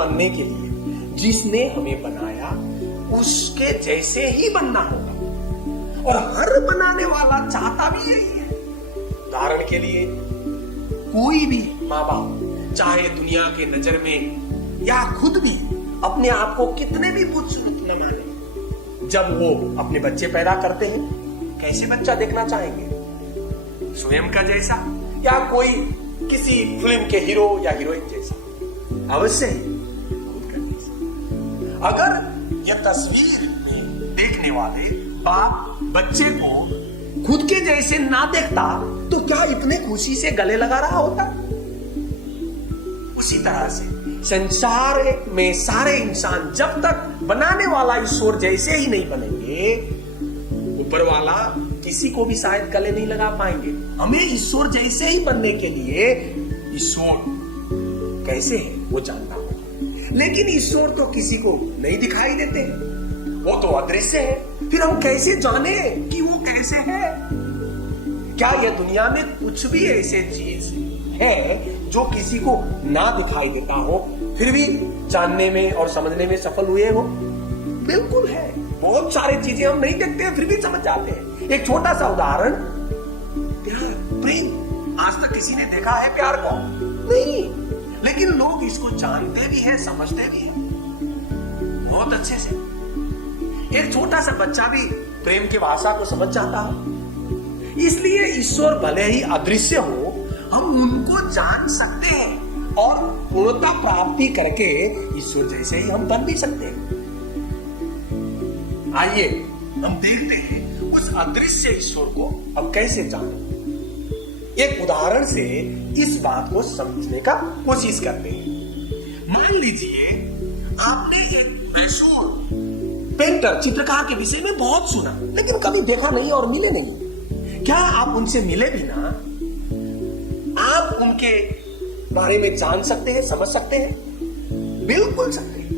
बनने के लिए जिसने हमें बनाया उसके जैसे ही बनना होगा, और हर बनाने वाला चाहता भी यही है। उदाहरण के लिए कोई भी माँ बाप चाहे दुनिया के नजर में या खुद भी अपने आप को कितने भी खूबसूरत न माने, जब वो अपने बच्चे पैदा करते हैं कैसे बच्चा देखना चाहेंगे? स्वयं का जैसा या कोई किसी फिल्म के हीरो या हीरोइन जैसा? अवश्य ही खुद का जैसा। अगर यह तस्वीर में देखने वाले बाप बच्चे को खुद के जैसे ना देखता तो क्या इतने खुशी से गले लगा रहा होता? उसी तरह से संसार में सारे इंसान जब तक बनाने वाला ईश्वर जैसे ही नहीं बनेंगे, ऊपर वाला किसी को भी शायद गले नहीं लगा पाएंगे। हमें ईश्वर जैसे ही बनने के लिए ईश्वर कैसे है वो जानना होगा, लेकिन ईश्वर तो किसी को नहीं दिखाई देते हैं, वो तो अदृश्य है। फिर हम कैसे जाने कि वो कैसे है? क्या यह दुनिया में कुछ भी ऐसे चीज है जो किसी को ना दिखाई देता हो फिर भी जानने में और समझने में सफल हुए हो? बिल्कुल है। बहुत सारी चीजें हम नहीं देखते हैं फिर भी समझ जाते हैं। एक छोटा सा उदाहरण, प्यार, प्रेम। आज तक किसी ने देखा है प्यार को? नहीं, लेकिन लोग इसको जानते भी हैं, समझते भी हैं बहुत अच्छे से। एक छोटा सा बच्चा भी प्रेम की भाषा को समझ जाता है। इसलिए ईश्वर भले ही अदृश्य हो, हम उनको जान सकते हैं और पूर्णता प्राप्ति करके ईश्वर जैसे ही हम बन भी सकते हैं। आइए हम देखते हैं उस अदृश्य ईश्वर को अब कैसे जानें। एक उदाहरण से इस बात को समझने का कोशिश करते हैं। मान लीजिए आपने एक मशहूर पेंटर, चित्रकार के विषय में बहुत सुना लेकिन कभी देखा नहीं और मिले नहीं। क्या आप उनसे मिले भी ना, आप उनके बारे में जान सकते हैं, समझ सकते हैं? बिल्कुल सकते हैं।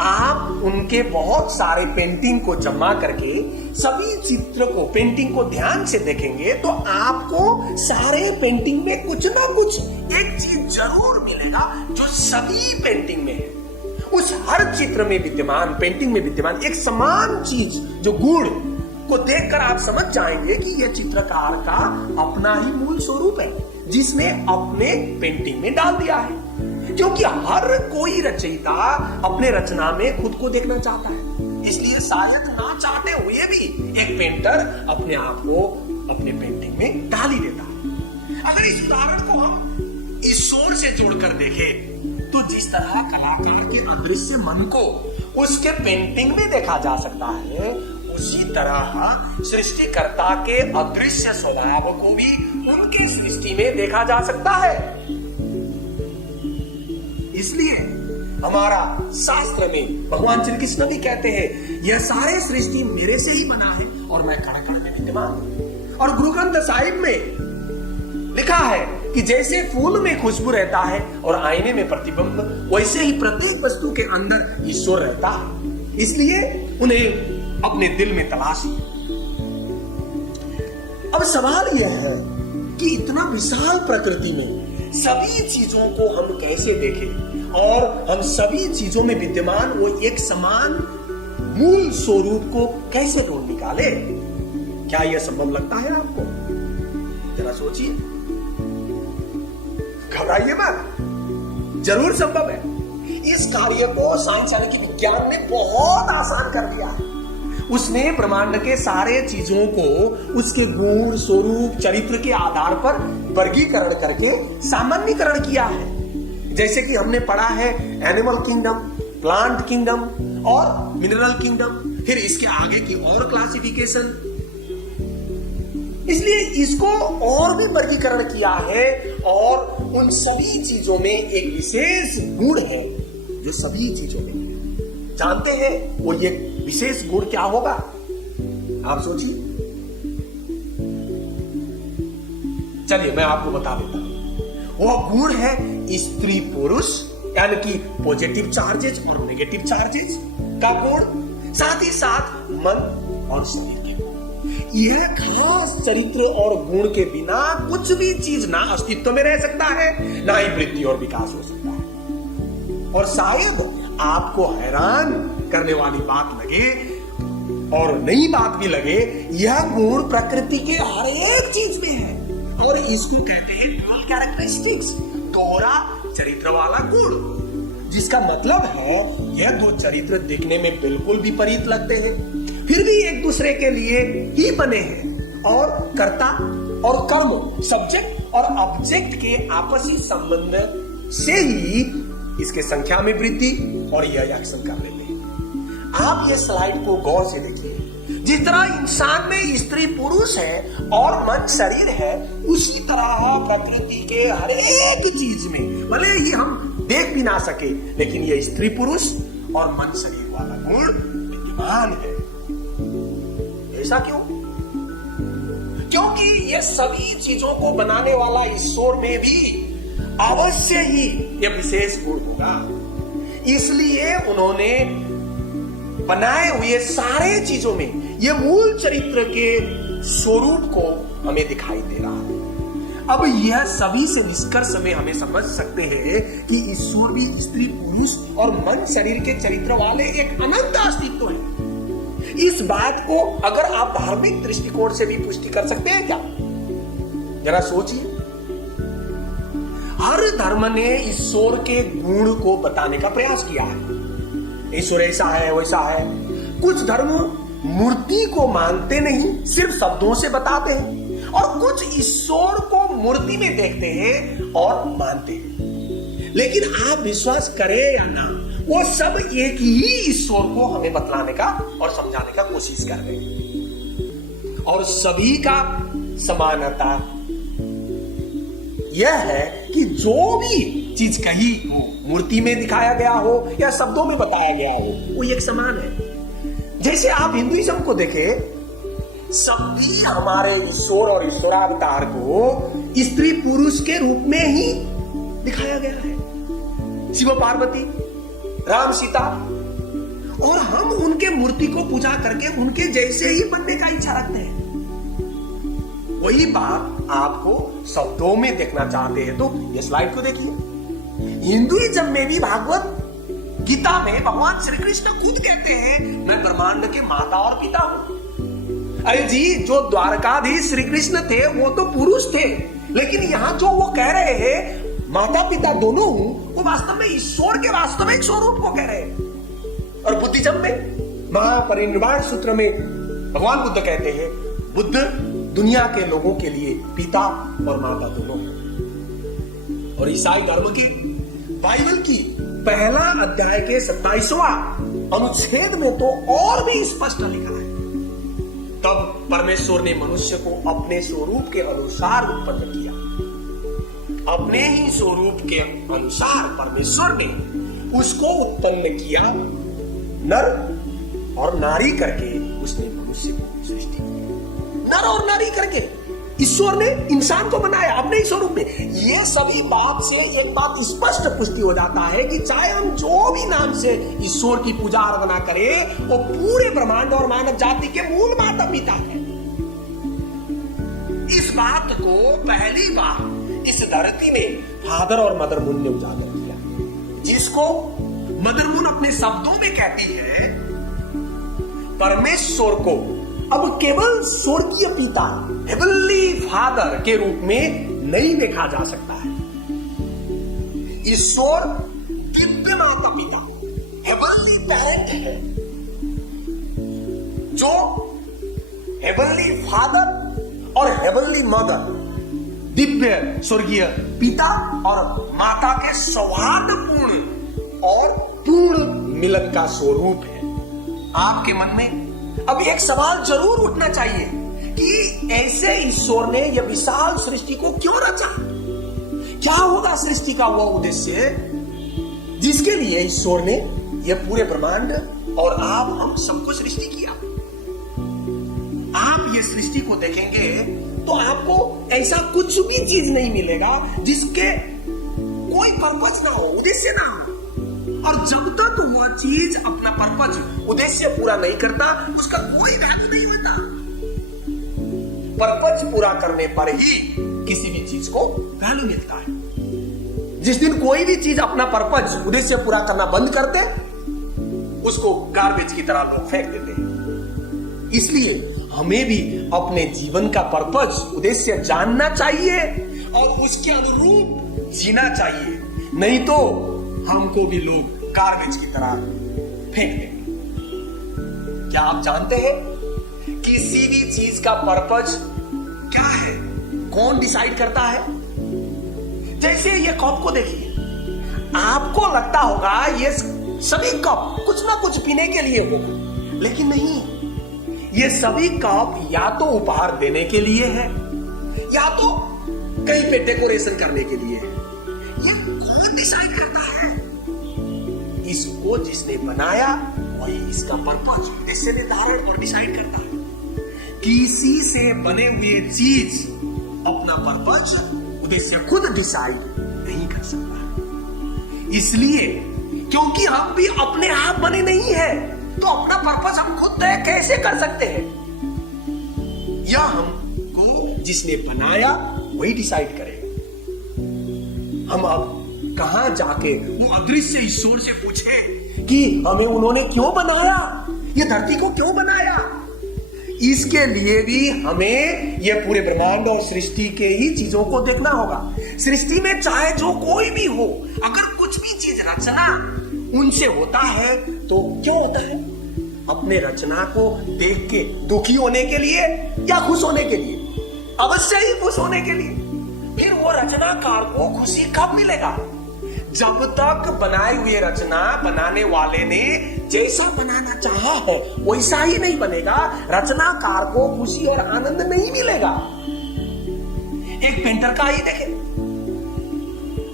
आप उनके बहुत सारे पेंटिंग को जमा करके सभी चित्र को, पेंटिंग को ध्यान से देखेंगे तो आपको सारे पेंटिंग में कुछ ना कुछ एक चीज जरूर मिलेगा जो सभी पेंटिंग में है। उस हर चित्र में विद्यमान, पेंटिंग में विद्यमान एक समान चीज, जो गुण को देखकर आप समझ जाएंगे कि यह चित्रकार का अपना ही मूल स्वरूप है जिसने अपने पेंटिंग में डाल दिया है। क्योंकि हर कोई रचयिता अपने रचना में खुद को देखना चाहता है, इसलिए शायद ना चाहते हुए भी एक पेंटर अपने आप को अपने पेंटिंग में डाल ही देता है। अगर इस उदाहरण को हम ईश्वर से जोड़कर देखें तो जिस तरह कलाकार के अदृश्य मन को उसके पेंटिंग में देखा जा सकता है, उसी तरह सृष्टिकर्ता के अदृश्य स्वभाव को भी उनकी सृष्टि में देखा जा सकता है। इसलिए हमारा शास्त्र में भगवान श्री कृष्ण भी कहते हैं, यह सारे सृष्टि मेरे से ही बना है और मैं कण कण में विद्यमान हूं। और गुरु ग्रंथ साहिब में लिखा है कि जैसे फूल में खुशबू रहता है और आईने में प्रतिबिंब, वैसे ही प्रत्येक वस्तु के अंदर ईश्वर रहता है। इसलिए उन्हें अपने दिल में तलाशी। अब सवाल यह है कि इतना विशाल प्रकृति में सभी चीजों को हम कैसे देखें और हम सभी चीजों में विद्यमान वो एक समान मूल स्वरूप को कैसे ढूंढ निकाले? क्या यह संभव लगता है आपको? जरा सोचिए, घबराइए मत, जरूर संभव है। इस कार्य को साइंस यानी कि विज्ञान ने बहुत आसान कर दिया है। उसने ब्रह्मांड के सारे चीजों को उसके गुण, स्वरूप, चरित्र के आधार पर वर्गीकरण करके सामान्यीकरण किया है। जैसे कि हमने पढ़ा है एनिमल किंगडम, प्लांट किंगडम और मिनरल किंगडम, फिर इसके आगे की और क्लासिफिकेशन। इसलिए इसको और भी वर्गीकरण किया है और उन सभी चीजों में एक विशेष गुण है जो सभी चीजों में जानते हैं। वो ये विशेष गुण क्या होगा आप सोचिए। चलिए मैं आपको बता देता हूं। वो गुण है स्त्री पुरुष, यानी कि पॉजिटिव चार्जेस और नेगेटिव चार्जेस का गुण, साथ ही साथ मन और शरीर के गुण। यह खास चरित्र और गुण के बिना कुछ भी चीज ना अस्तित्व में रह सकता है, ना ही वृद्धि और विकास हो सकता है। और शायद आपको हैरान करने वाली बात लगे और नई बात भी लगे, यह गुण प्रकृति के हर एक चीज में है और इसको कहते हैं ड्यूअल कैरेक्टरिस्टिक्स, दोहरा चरित्र वाला गुण, जिसका मतलब है यह दो चरित्र दिखने में बिल्कुल विपरीत लगते हैं, फिर भी एक दूसरे के लिए ही बने हैं और कर्ता और कर्म, सब्जेक्ट और ऑब्जेक्ट के आपसी संबंध से ही इसके संख्या में वृद्धि और यह एक्शन कर लेते हैं। आप ये स्लाइड को गौर से देखिए, जिस तरह इंसान में स्त्री पुरुष है और मन शरीर है, उसी तरह प्रकृति के हर एक चीज में भले ही हम देख भी ना सके, लेकिन ये स्त्री पुरुष और मन शरीर वाला गुण विद्यमान है। ऐसा क्यों? क्योंकि ये सभी चीजों को बनाने वाला ईश्वर में भी अवश्य ही यह विशेष गुण होगा, इसलिए उन्होंने बनाए हुए सारे चीजों में ये मूल चरित्र के स्वरूप को हमें दिखाई दे रहा है। अब यह सभी से निष्कर्ष में हमें समझ सकते हैं कि ईश्वर भी स्त्री पुरुष और मन शरीर के चरित्र वाले एक अनंत अस्तित्व है। इस बात को अगर आप धार्मिक दृष्टिकोण से भी पुष्टि कर सकते हैं क्या? जरा सोचिए। हर धर्म ने ईश्वर के गुण को बताने का प्रयास किया है, ईश्वर ऐसा है वैसा है। कुछ धर्म मूर्ति को मानते नहीं, सिर्फ शब्दों से बताते हैं, और कुछ ईश्वर को मूर्ति में देखते हैं और मानते हैं। लेकिन आप विश्वास करें या ना, वो सब एक ही ईश्वर को हमें बतलाने का और समझाने का कोशिश कर रहे हैं, और सभी का समानता यह है कि जो भी चीज कही हो, मूर्ति में दिखाया गया हो या शब्दों में बताया गया हो, वो एक समान है। जैसे आप हिंदुइज्म को देखें, सभी हमारे ईश्वर और ईश्वरावतार को स्त्री पुरुष के रूप में ही दिखाया गया है। शिव पार्वती, राम सीता, और हम उनके मूर्ति को पूजा करके उनके जैसे ही बनने का इच्छा रखते हैं। वही बात आपको शब्दों में देखना चाहते हैं तो ये स्लाइड को देखिए। हिंदुइज्म में भी भागवत गीता में भगवान श्री कृष्ण खुद कहते हैं, मैं ब्रह्मांड के माता और पिता हूं। अरे जी, जो द्वारकाधीश श्री कृष्ण थे वो तो पुरुष थे, लेकिन यहां जो वो कह रहे हैं माता पिता दोनों हूं, वो वास्तव में ईश्वर के वास्तविक स्वरूप को कह रहे हैं। और बुद्धिज्म में महापरिनिर्वाण सूत्र में भगवान बुद्ध कहते हैं, बुद्ध दुनिया के लोगों के लिए पिता और माता दोनों हैं। और ईसाई धर्म के बाइबल की पहला अध्याय के 27वां अनुच्छेद में तो और भी स्पष्ट लिखा है, तब परमेश्वर ने मनुष्य को अपने स्वरूप के अनुसार उत्पन्न किया। अपने ही स्वरूप के अनुसार परमेश्वर ने उसको उत्पन्न किया, नर और नारी करके उसने मनुष्य को सृष्टि की। नर और नारी करके ईश्वर ने इंसान को बनाया अपने ही स्वरूप में। ये सभी बात से एक बात स्पष्ट पुष्टि हो जाता है कि चाहे हम जो भी नाम से ईश्वर की पूजा आराधना करें, वो पूरे ब्रह्मांड और मानव जाति के मूल माता पिता है। इस बात को पहली बार इस धरती में फादर और मदर मून ने उजागर किया, जिसको मदर मून अपने शब्दों में कहती है, परमेश्वर को अब केवल स्वर्गीय पिता, हेवनली फादर के रूप में नहीं देखा जा सकता है। ईश्वर दिव्य माता पिता, हेवनली पेरेंट है, जो हेवनली फादर और हेवनली मदर, दिव्य स्वर्गीय पिता और माता के सौहार्दपूर्ण और पूर्ण मिलन का स्वरूप है। आपके मन में अब एक सवाल जरूर उठना चाहिए कि ऐसे ईश्वर ने यह विशाल सृष्टि को क्यों रचा? क्या होगा सृष्टि का वो उद्देश्य जिसके लिए ईश्वर ने यह पूरे ब्रह्मांड और आप हम सबको सृष्टि किया? आप ये सृष्टि को देखेंगे तो आपको ऐसा कुछ भी चीज नहीं मिलेगा जिसके कोई पर्पज ना हो, उद्देश्य ना हो। और जब तक वह चीज अपना पर्पज, उद्देश्य पूरा नहीं करता, उसका कोई वैल्यू नहीं होता। पर्पज पूरा करने पर ही किसी भी चीज को वैल्यू मिलता है। जिस दिन कोई भी चीज अपना पर्पज, उद्देश्य पूरा करना बंद करते, उसको गार्बेज की तरह लोग फेंक देते हैं। इसलिए हमें भी अपने जीवन का पर्पज, उद्देश्य जानना चाहिए और उसके अनुरूप जीना चाहिए, नहीं तो हमको भी लोग गार्बेज की तरह फेंक देंगे। क्या आप जानते हैं किसी भी चीज का पर्पज क्या है, कौन डिसाइड करता है? जैसे ये कप को देखिए, आपको लगता होगा ये सभी कप कुछ ना कुछ पीने के लिए होगा, लेकिन नहीं, ये सभी कप या तो उपहार देने के लिए है या तो कहीं पे डेकोरेशन करने के लिए है। ये कौन डिसाइड करता है? इसको जिसने बनाया वही इसका पर्पज, उद्देश्य निर्धारण और डिसाइड करता है। किसी से बने हुए चीज अपना पर्पज, उद्देश्य खुद डिसाइड नहीं कर सकता। इसलिए क्योंकि हम भी अपने आप बने नहीं है, तो अपना पर्पज हम खुद तय कैसे कर सकते हैं? या हमको जिसने बनाया वही डिसाइड करेगा। हम अब कहां जाके वो अदृश्य ईश्वर से पूछे कि हमें उन्होंने क्यों बनाया, ये धरती को क्यों बनाया? इसके लिए भी हमें ये पूरे ब्रह्मांड और सृष्टि के ही चीजों को देखना होगा। सृष्टि में चाहे जो कोई भी हो, अगर कुछ भी चीज रचना उनसे होता है तो क्यों होता है? अपने रचना को देख के दुखी होने के लिए या खुश होने के लिए? अवश्य ही खुश होने के लिए। फिर वो रचनाकार को खुशी कब मिलेगा? जब तक बनाए हुए रचना बनाने वाले ने जैसा बनाना चाहा है वैसा ही नहीं बनेगा, रचनाकार को खुशी और आनंद नहीं मिलेगा। एक पेंटर का ही देखें,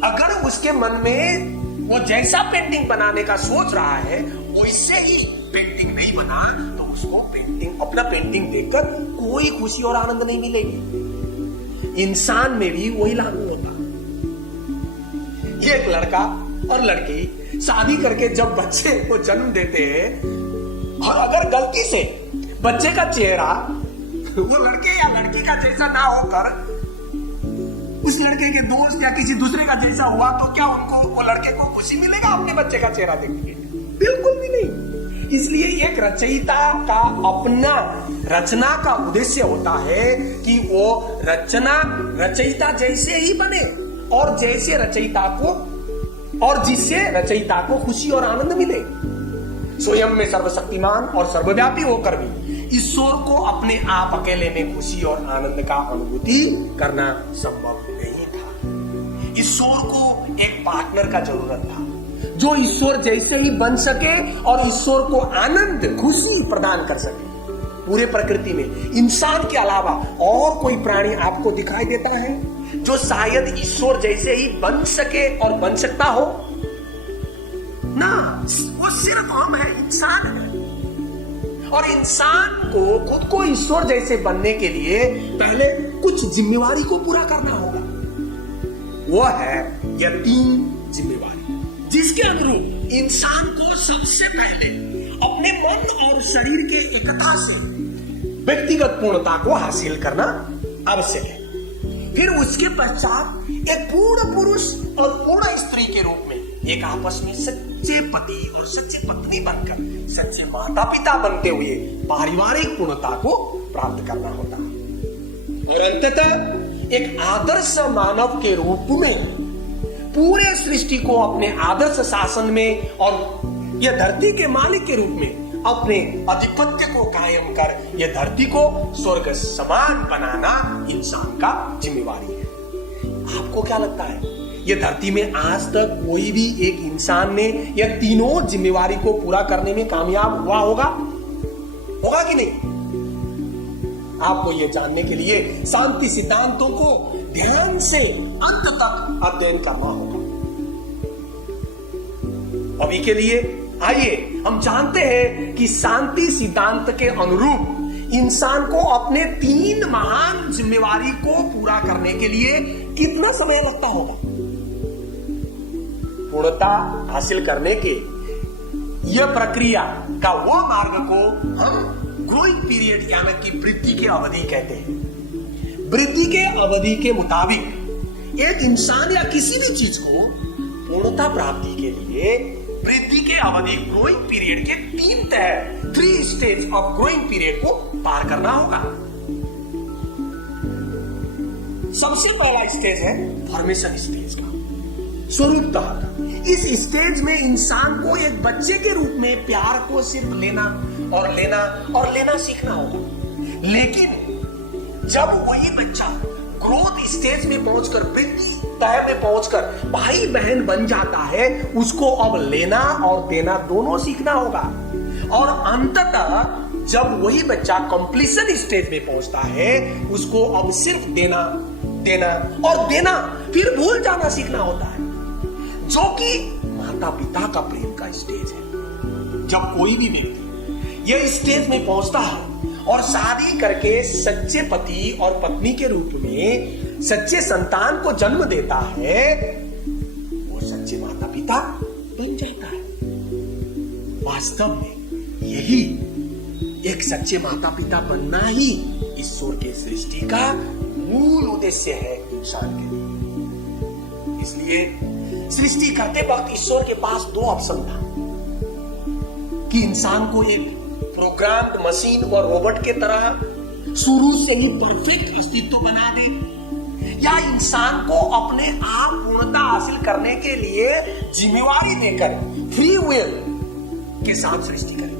अगर उसके मन में वो जैसा पेंटिंग बनाने का सोच रहा है वैसे ही पेंटिंग नहीं बना तो उसको अपना पेंटिंग देखकर कोई खुशी और आनंद नहीं मिलेगी। इंसान में भी वही लागू होता। ये एक लड़का और लड़की शादी करके जब बच्चे को जन्म देते हैं और अगर गलती से बच्चे का चेहरा वो लड़के या लड़की का जैसा ना होकर उस लड़के के दोस्त या किसी दूसरे का जैसा हुआ तो क्या उनको, वो लड़के को खुशी मिलेगा अपने बच्चे का चेहरा देखने? बिल्कुल भी नहीं। इसलिए एक रचयिता का अपना रचना का उद्देश्य होता है कि वो रचयिता जैसे ही बने और जैसे रचयिता को और जिससे रचयिता को खुशी और आनंद मिले। स्वयं में सर्वशक्तिमान और सर्वव्यापी होकर भी ईश्वर को अपने आप अकेले में खुशी और आनंद का अनुभूति करना संभव नहीं था। ईश्वर को एक पार्टनर का जरूरत था जो ईश्वर जैसे ही बन सके और ईश्वर को आनंद, खुशी प्रदान कर सके। पूरे प्रकृति में इंसान के अलावा और कोई प्राणी आपको दिखाई देता है जो शायद ईश्वर जैसे ही बन सके और बन सकता हो? ना, वो सिर्फ हम है, इंसान है। और इंसान को खुद को ईश्वर जैसे बनने के लिए पहले कुछ जिम्मेवारी को पूरा करना होगा। वो है यह 3 जिम्मेवारी जिसके अनुरूप इंसान को सबसे पहले अपने मन और शरीर के एकता से व्यक्तिगत पूर्णता को हासिल करना आवश्यक है। फिर उसके पश्चात एक पूर्ण पुरुष और पूर्ण स्त्री के रूप में एक आपस में सच्चे पति और सच्ची पत्नी बनकर सच्चे माता पिता बनते हुए पारिवारिक पूर्णता को प्राप्त करना होता है। और अंततः एक आदर्श मानव के रूप में पूरे सृष्टि को अपने आदर्श शासन में और यह धरती के मालिक के रूप में अपने आधिपत्य को कायम कर यह धरती को स्वर्ग समान बनाना इंसान का जिम्मेवारी है। आपको क्या लगता है, यह धरती में आज तक कोई भी एक इंसान ने यह तीनों जिम्मेवारी को पूरा करने में कामयाब हुआ होगा कि नहीं? आपको यह जानने के लिए शांति सिद्धांतों को ध्यान से अंत तक अध्ययन करना होगा। अभी के लिए आइए हम जानते हैं कि शांति सिद्धांत के अनुरूप इंसान को अपने 3 महान जिम्मेवारी को पूरा करने के लिए कितना समय लगता होगा? पूर्णता हासिल करने के यह प्रक्रिया का वह मार्ग को हम ग्रोइंग पीरियड यानी कि वृद्धि की अवधि कहते हैं। वृद्धि के अवधि के मुताबिक एक इंसान या किसी भी चीज को पूर्णता प्राप्ति के लिए वृद्धि के अवधि ग्रोइंग पीरियड के 3 स्टेज ऑफ ग्रोइंग पीरियड को पार करना होगा। सबसे पहला स्टेज है फॉर्मेशन स्टेज का, स्वरूपता का। इस स्टेज में इंसान को एक बच्चे के रूप में प्यार को सिर्फ लेना और लेना और लेना सीखना होगा। लेकिन जब वही बच्चा ग्रोथ स्टेज में पहुंचकर, वृद्धि तय में पहुंचकर भाई बहन बन जाता है, उसको अब लेना और देना दोनों सीखना होगा। और अंततः जब वही बच्चा कंप्लीशन स्टेज में पहुंचता है, उसको अब सिर्फ देना, देना और देना, फिर भूल जाना सीखना होता है, जो कि माता पिता का प्रेम का स्टेज है। जब कोई भी व्यक्ति यह स्टेज में पहुंचता है और शादी करके सच्चे पति और पत्नी के रूप में सच्चे संतान को जन्म देता है, वो सच्चे माता पिता बन जाता है। वास्तव में यही एक सच्चे माता पिता बनना ही ईश्वर के सृष्टि का मूल उद्देश्य है इंसान के लिए। इसलिए सृष्टि करते वक्त ईश्वर के पास 2 ऑप्शन था कि इंसान को एक प्रोग्राम्ड मशीन और रोबोट के तरह शुरू से ही परफेक्ट अस्तित्व बना दे, या इंसान को अपने आप पूर्णता हासिल करने के लिए जिम्मेवारी देकर फ्री विल के साथ सृष्टि करे।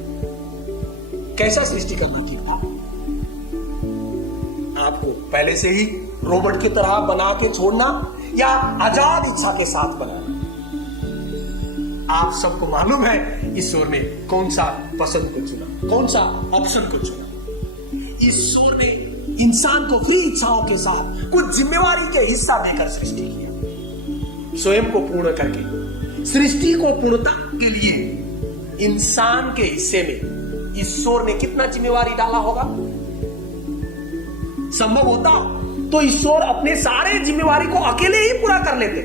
कैसा सृष्टि करना ठीक था? आपको पहले से ही रोबोट की तरह बना के छोड़ना या आजाद इच्छा के साथ बनाना? आप सबको मालूम है ईश्वर ने कौन सा पसंद को चुना, कौन सा ऑप्शन को चुना। ईश्वर ने इंसान को फ्री इच्छाओं के साथ कुछ जिम्मेवारी के हिस्सा देकर सृष्टि किया। स्वयं को पूर्ण करके सृष्टि को पूर्णता के लिए इंसान के हिस्से में ईश्वर ने कितना जिम्मेवारी डाला होगा? संभव होता तो ईश्वर अपने सारे जिम्मेवारी को अकेले ही पूरा कर लेते,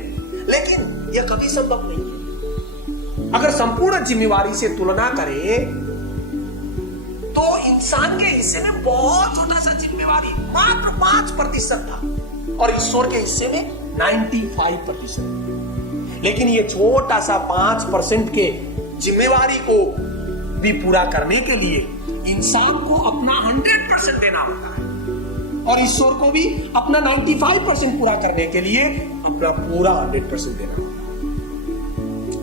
लेकिन यह कभी संभव नहीं है। अगर संपूर्ण जिम्मेवारी से तुलना करें तो इंसान के हिस्से में बहुत छोटा सा जिम्मेवारी मात्र 5% था और ईश्वर के हिस्से में 95%। लेकिन ये छोटा सा 5% के जिम्मेवारी को भी पूरा करने के लिए इंसान को अपना 100% देना होता है और ईश्वर को भी अपना 95% पूरा करने के लिए अपना पूरा 100% देना होता है।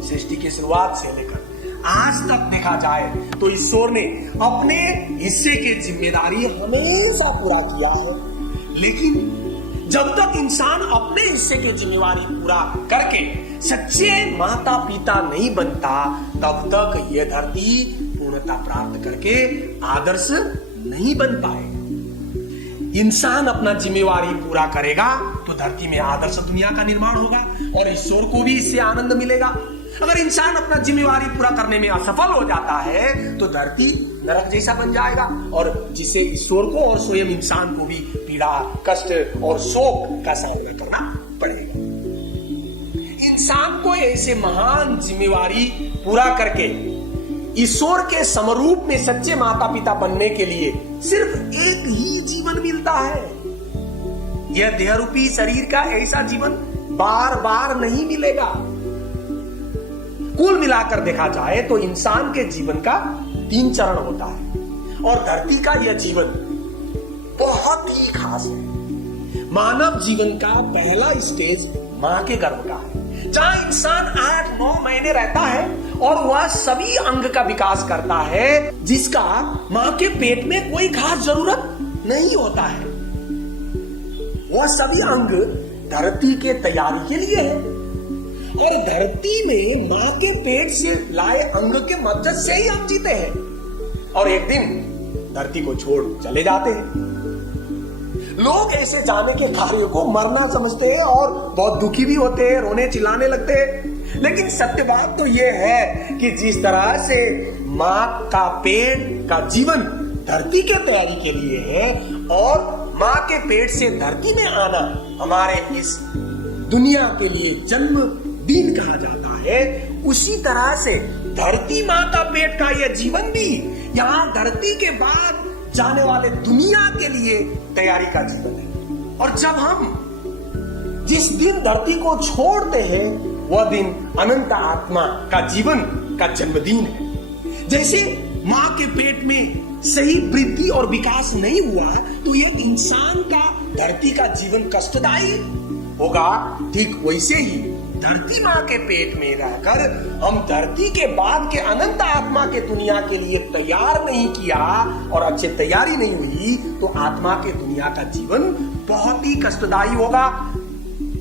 सृष्टि की शुरुआत से लेकर आज तक देखा जाए तो ईश्वर ने अपने हिस्से की जिम्मेदारी हमेशा पूरा किया है। लेकिन जब तक इंसान अपने हिस्से की जिम्मेवारी पूरा करके सच्चे माता पिता नहीं बनता, तब तक यह धरती पूर्णता प्राप्त करके आदर्श नहीं बन पाएगा। इंसान अपना जिम्मेवारी पूरा करेगा तो धरती में आदर्श दुनिया का निर्माण होगा और ईश्वर को भी इससे आनंद मिलेगा। अगर इंसान अपना जिम्मेवारी पूरा करने में असफल हो जाता है तो धरती नरक जैसा बन जाएगा और जिसे ईश्वर को और स्वयं इंसान को भी पीड़ा, कष्ट और शोक का सामना करना पड़ेगा। इंसान को ऐसे महान जिम्मेवारी पूरा करके ईश्वर के समरूप में सच्चे माता पिता बनने के लिए सिर्फ एक ही जीवन मिलता है। यह देहरूपी शरीर का ऐसा जीवन बार बार नहीं मिलेगा। कुल मिलाकर देखा जाए तो इंसान के जीवन का 3 चरण होता है और धरती का यह जीवन बहुत ही खास है। मानव जीवन का पहला स्टेज मां के गर्भ का है, जहां इंसान 8-9 महीने रहता है और वह सभी अंग का विकास करता है जिसका मां के पेट में कोई खास जरूरत नहीं होता है। वह सभी अंग धरती के तैयारी के लिए है और धरती में मां के पेट से लाए अंग के मदद से ही हम जीते हैं और एक दिन धरती को छोड़ चले जाते हैं। लोग ऐसे जाने के कार्य को मरना समझते हैं और बहुत दुखी भी होते हैं, रोने चिल्लाने लगते हैं। लेकिन सत्य बात तो यह है कि जिस तरह से मां का पेट का जीवन धरती की तैयारी के लिए है और मां के पेट से धरती में आना हमारे इस दुनिया के लिए जन्म दिन कहा जाता है, उसी तरह से धरती मां का पेट का यह जीवन भी यहाँ धरती के बाद जाने वाले दुनिया के लिए तैयारी का जीवन है। और जब हम जिस दिन धरती को छोड़ते हैं वह दिन अनंत आत्मा का जीवन का जन्मदिन है। जैसे मां के पेट में सही वृद्धि और विकास नहीं हुआ तो एक इंसान का धरती का जीवन कष्टदायी होगा, ठीक वैसे ही धरती मां के पेट में रहकर हम धरती के बाद के अनंत आत्मा के दुनिया के लिए तैयार नहीं किया और अच्छे तैयारी नहीं हुई तो आत्मा के दुनिया का जीवन बहुत ही कष्टदायी होगा।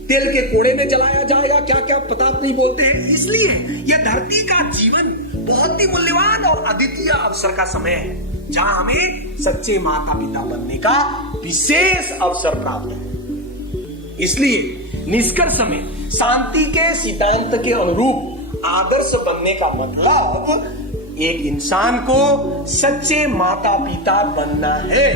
तेल के कोड़े में जलाया जाएगा, क्या क्या पता नहीं बोलते हैं। इसलिए यह धरती का जीवन बहुत ही मूल्यवान और अद्वितीय अवसर का समय है जहां हमें सच्चे माता पिता बनने का विशेष अवसर प्राप्त है। इसलिए निष्कर्ष में शांति के सिद्धांत के अनुरूप आदर्श बनने का मतलब एक इंसान को सच्चे माता पिता बनना है।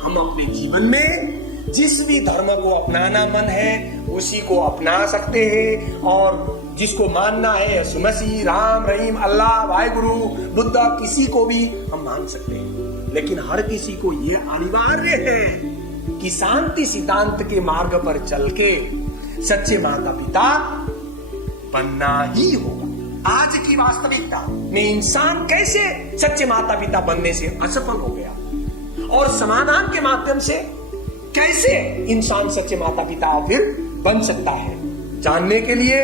हम अपने जीवन में जिस भी धर्म को अपनाना मन है उसी को अपना सकते हैं और जिसको मानना है यीशु मसीह, राम, रहीम, अल्लाह, वाहिगुरु, बुद्धा, किसी को भी हम मान सकते हैं। लेकिन हर किसी को यह अनिवार्य है कि शांति सिद्धांत के मार्ग पर चल के सच्चे माता पिता बनना ही होगा। आज की वास्तविकता में इंसान कैसे सच्चे माता पिता बनने से असफल हो गया और समाधान के माध्यम से कैसे इंसान सच्चे माता पिता फिर बन सकता है, जानने के लिए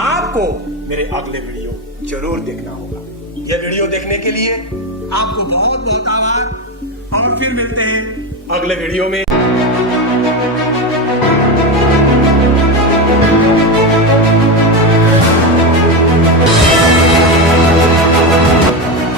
आपको मेरे अगले वीडियो जरूर देखना होगा। यह वीडियो देखने के लिए आपको बहुत बहुत आभार और फिर मिलते हैं अगले वीडियो में।